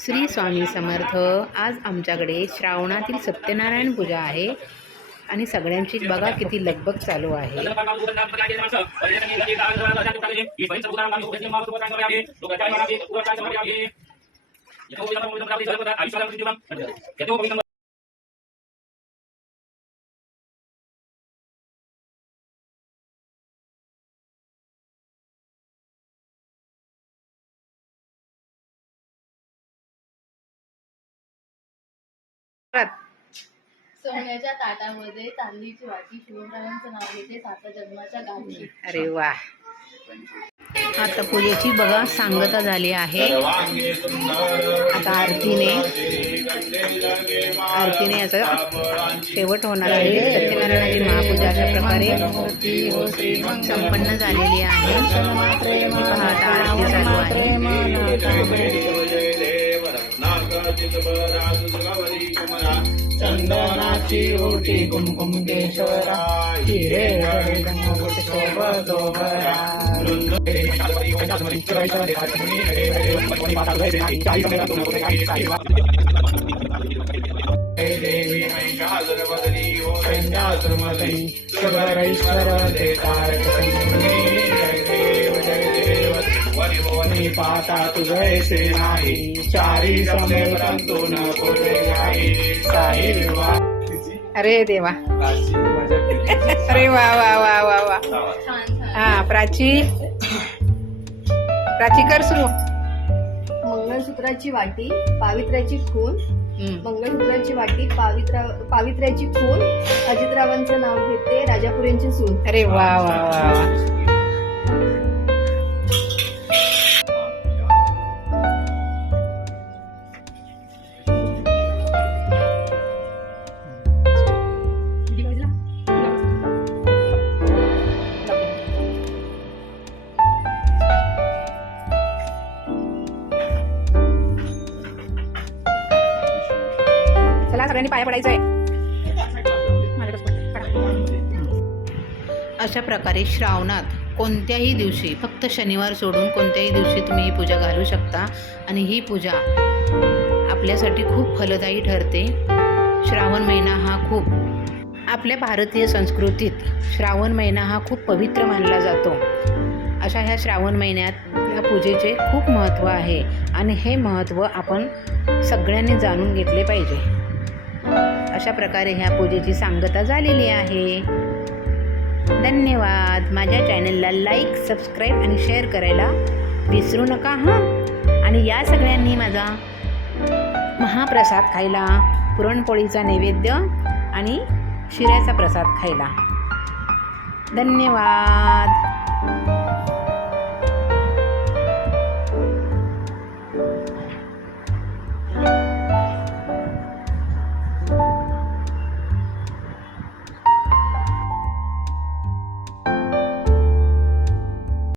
श्री स्वामी समर्थ. आज आमच्याकडे श्रावणातील सत्यनारायण पूजा आहे. आणि सगळ्यांची बघा किती लगबग चालू आहे. सोन्याच्या ताटामध्ये चांदीची वाटी शिवरायांचं नाव घेते सात जन्माच्या गाठी अरे वा. आता पूजेची बघा सांगता झाली आहे. आता आरतीने आरतीने याचा शेवट होणार आहे. सत्यनारायणाची महापूजा अशा प्रकारे संपन्न झालेली आहे. आता आरती चालू आहे. चंदनाची ओटी कुमकुम केशवरा हिरे शोभतोबरा देवी महिषासुरवदनी ओ संध्यासुरमती शुभरेश्वर देतारक संयुनी पाता तुझैसे नाही. चारी परंतु न पुरे गाई साई विवाह अरे देवा. अरे वा वा वा वा वा. हा प्राची. प्राची कर सुरू. मंगळसूत्राची वाटी पावित्र्याची खून. मंगळसूत्राची वाटी पावित्रा पावित्र्याची खून अजितरावांचं नाव घेते राजापुरींची सून. अरे वा वा वा वा. चला सगळ्यांनी पाया पडायचं आहे अशा प्रकारे श्रावणात कोणत्याही दिवशी फक्त शनिवार सोडून कोणत्याही दिवशी तुम्ही ही पूजा घालू शकता. आणि ही पूजा आपल्यासाठी खूप फलदायी ठरते. श्रावण महिना हा खूप आपल्या भारतीय संस्कृतीत श्रावण महिना हा खूप पवित्र मानला जातो. अशा ह्या श्रावण महिन्यात या पूजेचे खूप महत्त्व आहे. आणि हे महत्त्व आपण सगळ्यांनी जाणून घेतले पाहिजे. अशा प्रकारे ह्या पूजेची सांगता झालेली आहे. धन्यवाद. माझ्या चॅनलला लाईक सबस्क्राईब आणि शेअर करायला विसरू नका हां? आणि या सगळ्यांनी माझा महाप्रसाद खायला पुरणपोळीचा नैवेद्य आणि शिऱ्याचा प्रसाद खायला. धन्यवाद.